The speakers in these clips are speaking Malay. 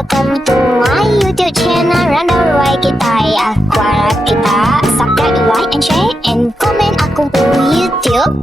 welcome to my YouTube channel Random Roy kita ya. Aku harap kita subscribe, like, and share, and comment aku di YouTube.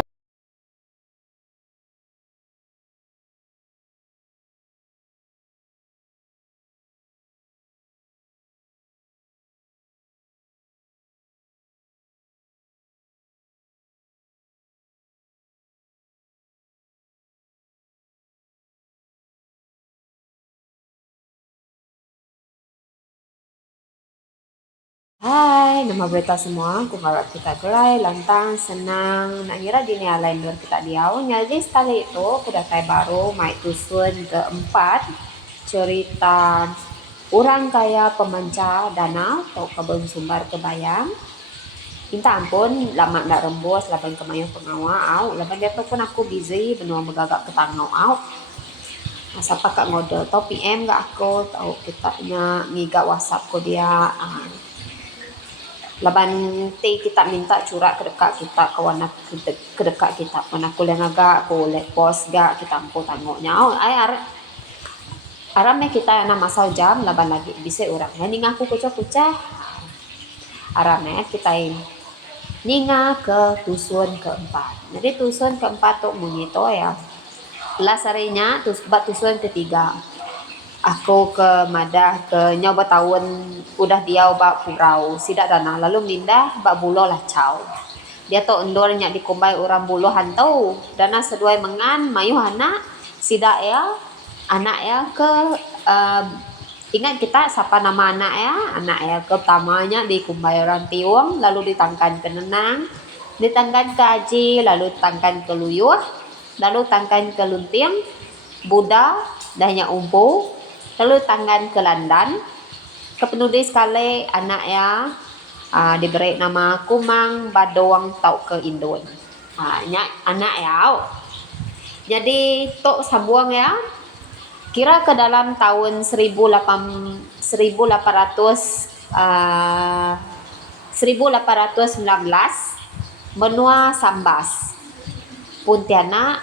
Hai, nama berita semua. Aku harap kita gerai, lantang, senang. Nak ngira di lain luar kita diau. Jadi sekali itu aku datai baru mai tusun keempat cerita orang kaya pemanca dana atau kebun sumber kebayang. Minta ampun, lama nak rembus, laban kemayang pengawal. Laban dia tu pun aku busy, benua megagak ketangau au. Siapa kak ngode, tau PM gak aku, tau kita ngiga WhatsApp ko dia. Laban kita minta curak ke dekat kita kawan ke dekat kita pun aku yang agak aku let post gak kita ampu tangoknya ay aramnya kita nama masau jam laban lagi bisa orang yang aku kucah-kucah aramnya kita ninga ke tusun keempat. Jadi tusun keempat tuh bunyi to ya las harinya tusun ketiga aku ke Madah ke nyoba tahun udah dia bak purau sidak dana lalu mindah bak bulo lah caw dia to endornya dikumbai orang bulo hantau dana seduai mengan mayu anak sidak ya anak ya ke ingat kita siapa nama anak ya ke pertamanya dikumbai orang tiung lalu ditangkan ke nenang ditangkan ke aji lalu ditangkan ke luyuh lalu tangkan ke lunting Buddha dahnya umpu lalu tangan ke Landan kepenulis sekali anak ya diberi nama Kumang Badawang tau ke Indon anak ya jadi tok sabuang ya kira ke dalam tahun 1819 benua Sambas Pontianak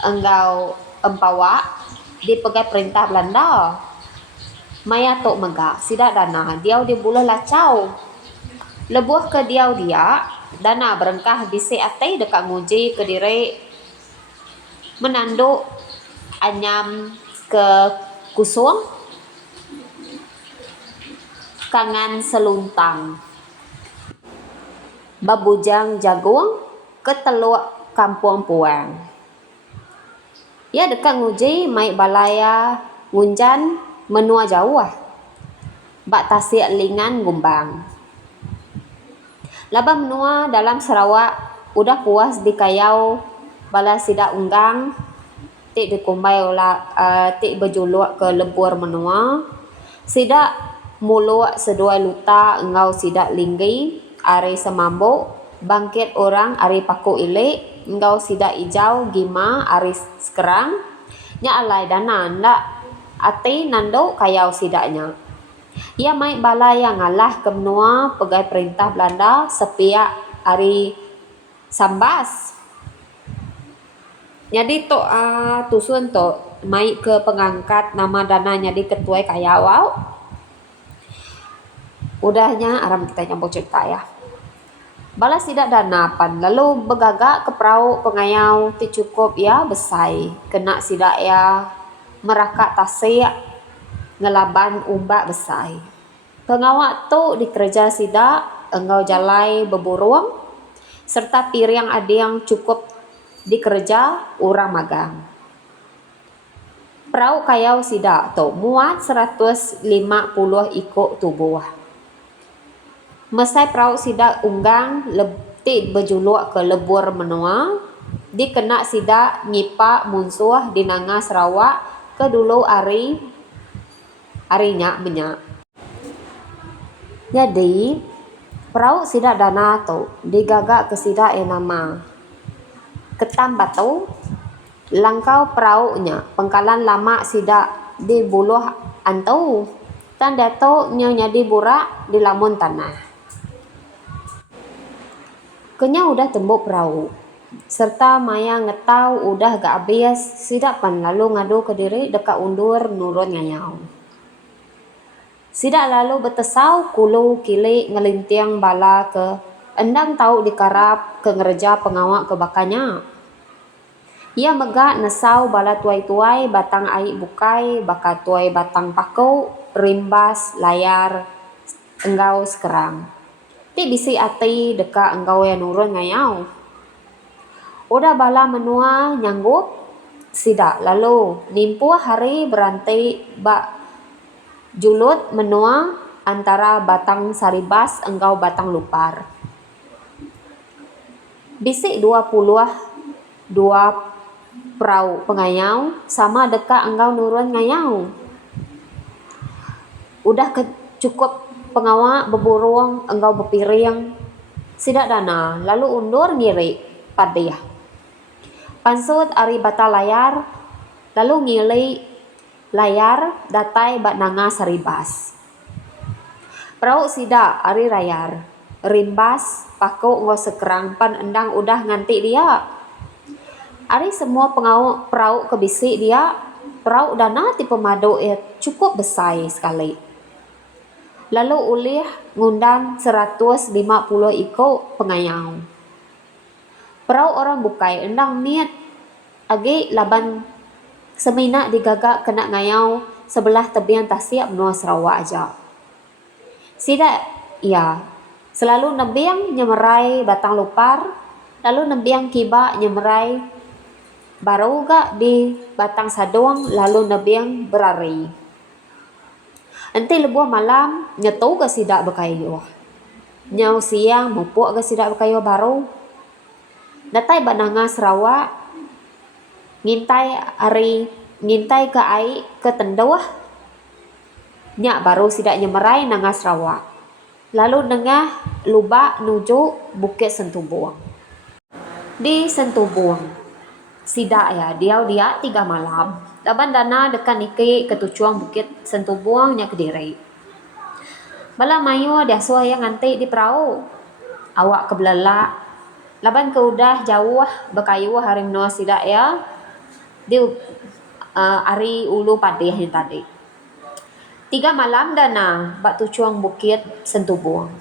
enggau empawa dipegang perintah Belanda maya tok megak sidak dana diau di bulah lacau lebuh ke diau dia dana berengkah bisi atai dekat nguji ke diri menanduk anyam ke kusung kangan seluntang babujang jagung ke teluk kampung puang ya dekat nguji mai balaya ngunjan menua jauh bak tasik lingan gumbang laba menua dalam Sarawak udah puas di kayau bala sidak unggang tik dikumbai tik berjuluk ke lebur menua sidak muluk sedua luta engau sidak linggi ari semambuk bangkit orang ari paku ilik engkau sidak ijau gima aris sekarang nya alai dana ndak ati nando kayau sidaknya ia mai bala yang ngalah ke menua pegai perintah Belanda sepiak ari Sambas jadi tok tusun tok mai ke pengangkat nama dana jadi ketua kayau udahnya aram kita nyambung cerita ya balas tidak danapan lalu begagak ke perahu pengayau ti cukup ya besai kena sidak ya merakak tasik ngelaban umbak besai pengawak tu dikerja sidak engkau jalai beburung serta piring ada yang cukup dikerja orang magang perahu kayau sidak tu muat 150 ikut tubuh mesai perahu sidak unggang lebih berjuluk ke lebur menua dikena sidak ngipak munsuh di nanga Sarawak ke dulu arinya menyak jadi perahu sidak dana tu digagak ke sidak yang nama Ketam Batu langkau perahunya pengkalan lama sidak di buluh antau dan dato nyadi burak di lamun tanah kenya udah tembuk perahu serta maya ngetau udah gak habis sidak pan lalu ngadu ke diri dekat undur nurun ngayau Sida lalu betesau kulu kili ngelintiang bala ke endang tahu dikarap ke ngereja pengawak ke bakanya. Ia megak nesau bala tuai-tuai batang ai bukai baka tuai batang pakau rimbas layar enggau sekerang. Ti bisi ati deka enggau yang nurun ngayau. Udah bala menua nyanggup sida lalu nimpu hari berantai bak julut menua antara batang saribas enggau batang lupar. Bisi 22 perahu pengayau sama deka enggau nurun ngayau. Udah cukup pengawak beburung enggau bepiring sidak dana lalu undur ngiri padiah. Pansut ari bata layar lalu ngili layar datai bat nanga saribas. Perahu sida ari rayar rimbas paku ngau sekerang pan endang udah nganti dia. Ari semua pengawak perahu kebisi dia perahu dana tipe madu cukup besar sekali. Lalu ulih ngundang 150 iko pengayau. Perahu orang bukai endang niat agi laban semina digagak kena ngayau sebelah tebian tasiap menua Sarawak aja. Sida ya selalu nebiang nyemerai batang lupar lalu nebiang kiba nyemerai baru gak di batang sadong lalu nebiang berari. Enti lebuah malam nyetu ke sida bekayo. Nyau siang mupuk ke sida bekayo baru. Datai bananga Sarawak ngintai ke ai ke tendawah. Nyak baru sida nyemerai nanga Sarawak. Lalu nengah lubak nuju Bukit Sentubuang. Di Sentubuang sida ya dia 3 malam. Laban dana dekat niki ketucuang Bukit Sentubuang nya Kediri. Bala mayu dia suah yang nganti di perahu. Awak kebelala. Laban ke udah jauh bekayu hari menua sida ya. Di ari ulu padih yang tadi. 3 malam dana bak tucuang Bukit Sentubuang.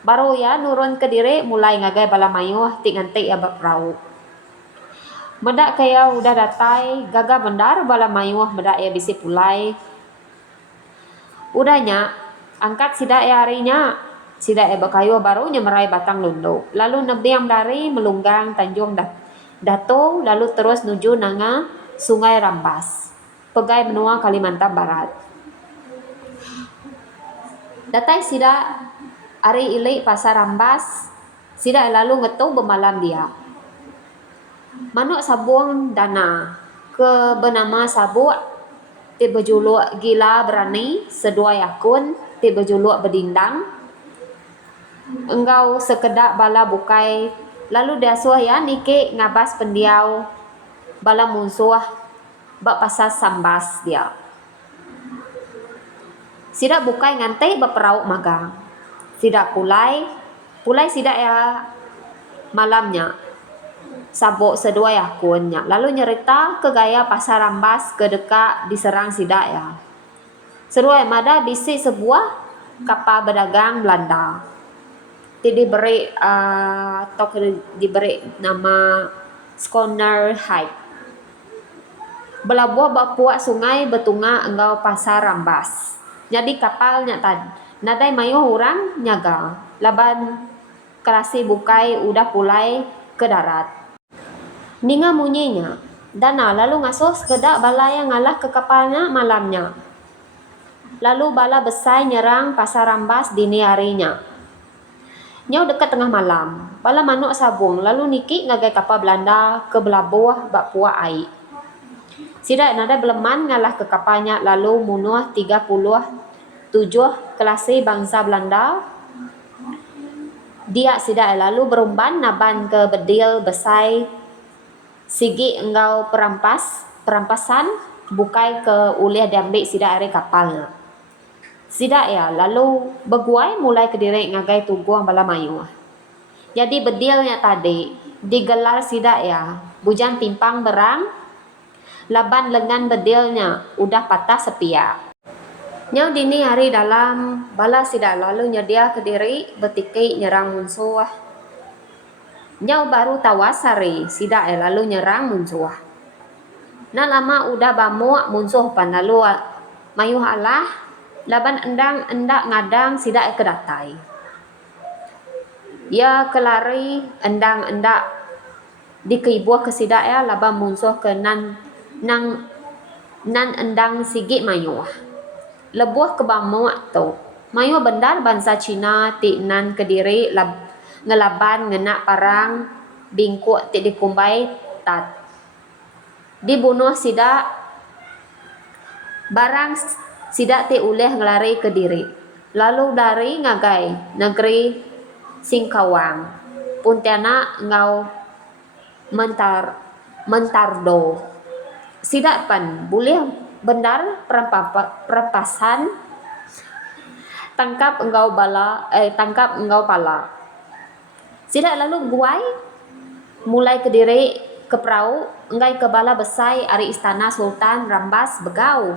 Baru ya nurun Kediri mulai ngagai bala mayu ti nganti ya bak perahu. Medak kaya udah datai gaga bendar bala mayuah medak ya bisi pulai. Udahnya angkat sida ya harinya sida ya bakayu baru nyemerai batang lundo. Lalu nebiang dari melunggang Tanjung Dato lalu terus nuju nanga Sungai Rambas. Pegai menua Kalimantan Barat. Datai sida hari ili pasar Rambas sida lalu ngetu bemalam dia. Manuk sabuang dana ke bernama sabuk ti berjuluk gila berani sedua yakun ti berjuluk berdindang enggau sekedak bala bukai lalu dasuah ya niki ngabas pendiau bala musuh bak pasal sambas dia. Sida bukai ngantai berperauk magang. Sida pulai sida ya malamnya sabuk sedua yakunnya. Lalu nyerita ke gaya pasar Rambas ke dekat diserang sida ya. Sedua mada bisi sebuah kapal berdagang Belanda. Diberi nama Schooner Hyde. Belabuah bapuak sungai betunga enggau pasar Rambas. Jadi kapalnya tadi nadai mayu orang nyaga. Laban kelasi bukai udah pulai ke darat. Ninga munyinya dana lalu ngasuh sekedak bala yang ngalah ke kapalnya malamnya. Lalu bala besar nyerang pasar Rambas dini harinya. Nyau dekat tengah malam bala manuk sabung lalu niki ngagai kapal Belanda ke belabuah bak puak ai. Sida nada beleman ngalah ke kapalnya lalu munuh 37 kelasi bangsa Belanda. Dia sida lalu berumban naban ke bedil besai sigi enggau perampasan bukai ke ulih diambil sida ari kapalnya. Sida ya lalu beguai mulai Kediri ngagai tuguang bala mayu. Jadi bedilnya tadi digelar sida ya bujang timpang berang laban lengan bedilnya udah patah sepia. Nyau dini hari dalam bala sida lalu nyedia ke diri betiki nyerang musuh. Nyau baru tawasari sida lalu nyerang musuh. Na lama udah bamu musuh pan lalu mayuh Allah laban endang endak ngadang sida kedatai. Ya kelari endang endak dikibuah ke sida laban musuh ke nan endang sigi mayuh. Lebuh ke bamu tu. Mayuh bendar bangsa Cina ti nan kediri ngelaban ngena parang bingkuk ti dikumbai tat. Dibunuh sida barang sida ti uleh ngelari ke diri. Lalu dari ngagai negeri Singkawang. Puntiana ngau mentardo. Sida pan boleh bendar perampasan tangkap engkau pala. Sida lalu guai mulai ke diri ke perahu enggai ke bala besai ari istana Sultan Rambas begau.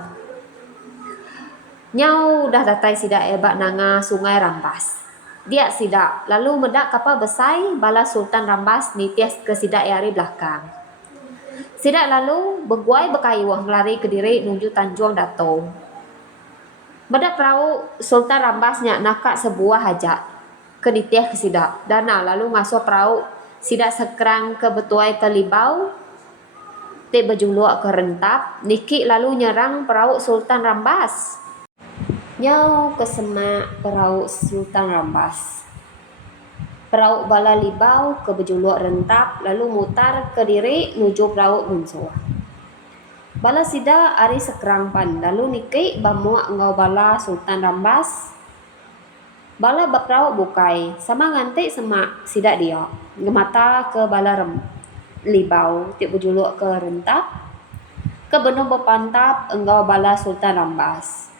Nyau dah datai sida bak nanga sungai Rambas. Dia sida lalu medak kapal besai bala Sultan Rambas nitias ke sida ari belakang. Sida lalu beguai bekayuh ngelari ke diri menuju Tanjung Dato. Medak perahu Sultan Rambasnya nakak sebuah hajat ke nitiah ke sida. Dana lalu ngasuh perahu sida sekerang ke betuai ke libau. Ti berjuluk ke rentap. Niki lalu nyerang perahu Sultan Rambas. Nyau ke semak perahu Sultan Rambas. Perahu bala libau ke berjuluk rentap lalu mutar ke diri nuju perahu musuh. Bala sida ari sekerang pan lalu niki bamuak ngau bala Sultan Rambas. Bala baperahu bukai sama ngantik semak sida dia ngemata ke bala libau ti berjuluk ke rentap. Ke benuh berpantap engau bala Sultan Rambas.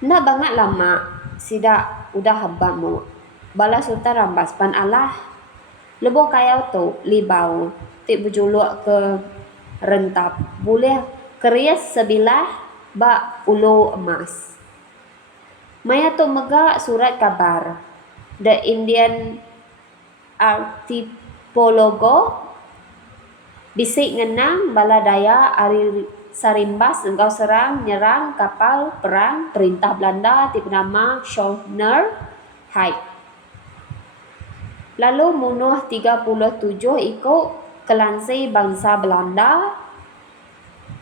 Nak banget lama sida udah bamu bala Sultan Rambas pan Allah lebo kayau tu libau ti berjuluk ke rentap boleh kerias sebilah bak ulu emas. Maya tu mega surat kabar The Indian Archipelago bisik ngenang bala daya ari sarimbas engkau serang nyerang kapal perang perintah Belanda ti bernama Schooner Hyde. Lalu munuh 37 ikut kelansi bangsa Belanda.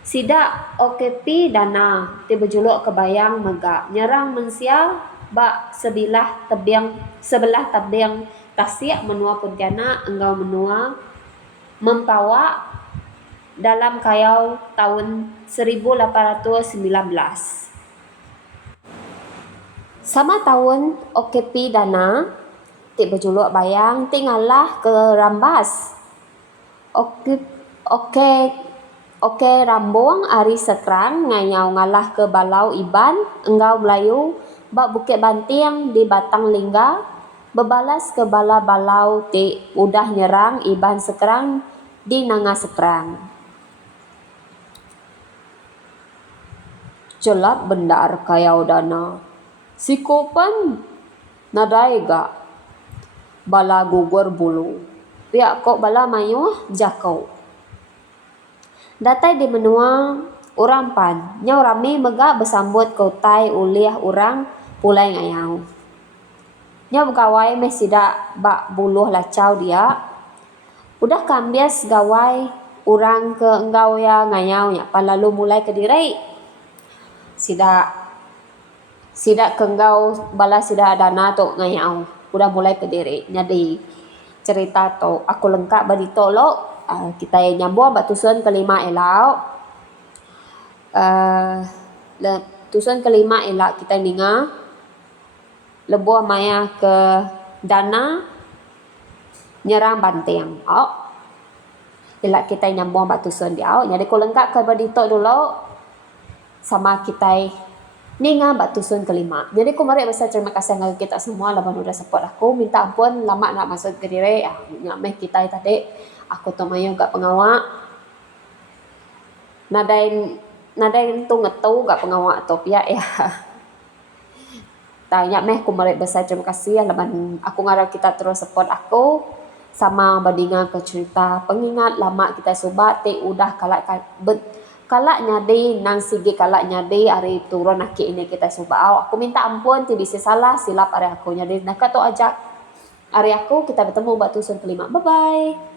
Sida OKP dana ti berjuluk kebayang mega nyerang mensia bak sebelah tebing Tasik menua Pontianak engkau menua Mempawak dalam kayau tahun 1819. Sama tahun OKP dana ti berjuluk bayang ti ngalah ke Rambas. Oke Rambung ari sekrang ngayau ngalah ke Balau Iban engkau Melayu bak Bukit Banting di Batang Lingga bebalas ke bala balau ti udah nyerang Iban sekrang di nanga sekrang. Celap bendar kayau dana. Sikopan nadai ga bala gugur bulu. Pihak kok bala mayuh jakau. Datai di menua orang pan. Nyau rami mega bersambut kotai uliah orang pulai ngayau. Nyau gawai meh sida bak buluh lacau dia. Udah kambias gawai orang ke enggau ya ngayau nya pan lalu mulai ke diri. Sida ke enggau bala sida dana tu ngayau. Udah mulai ke diri. Jadi cerita tu aku lengkap bagi tolok. Kita nyambung batusun kelima elau. Tusun kelima elak kita ninga lebuh maya ke dana nyerang Banting. Elak kita nyambung batusun dia. Jadi aku lengkap ke badito dulu sama kita ninga batusun kelima. Jadi aku mari besar terima kasih dengan kita semua laban udah support aku. Minta ampun lama nak masuk ke diri. Nyameh kita tadi aku tu mayu gak pengawak. Nadain nada yang tu ngetau gak pengawak topia ya. Tanya meh aku balik besar terima kasih ya laban aku ngarap kita terus support aku sama bandingan ke cerita pengingat lama kita sobat te udah kalak nyade nang sige kalak nyade hari turun aki ini kita sobat aku minta ampun ti bisa salah silap hari aku nyade nak to ajak hari aku kita bertemu batu sun kelima bye bye.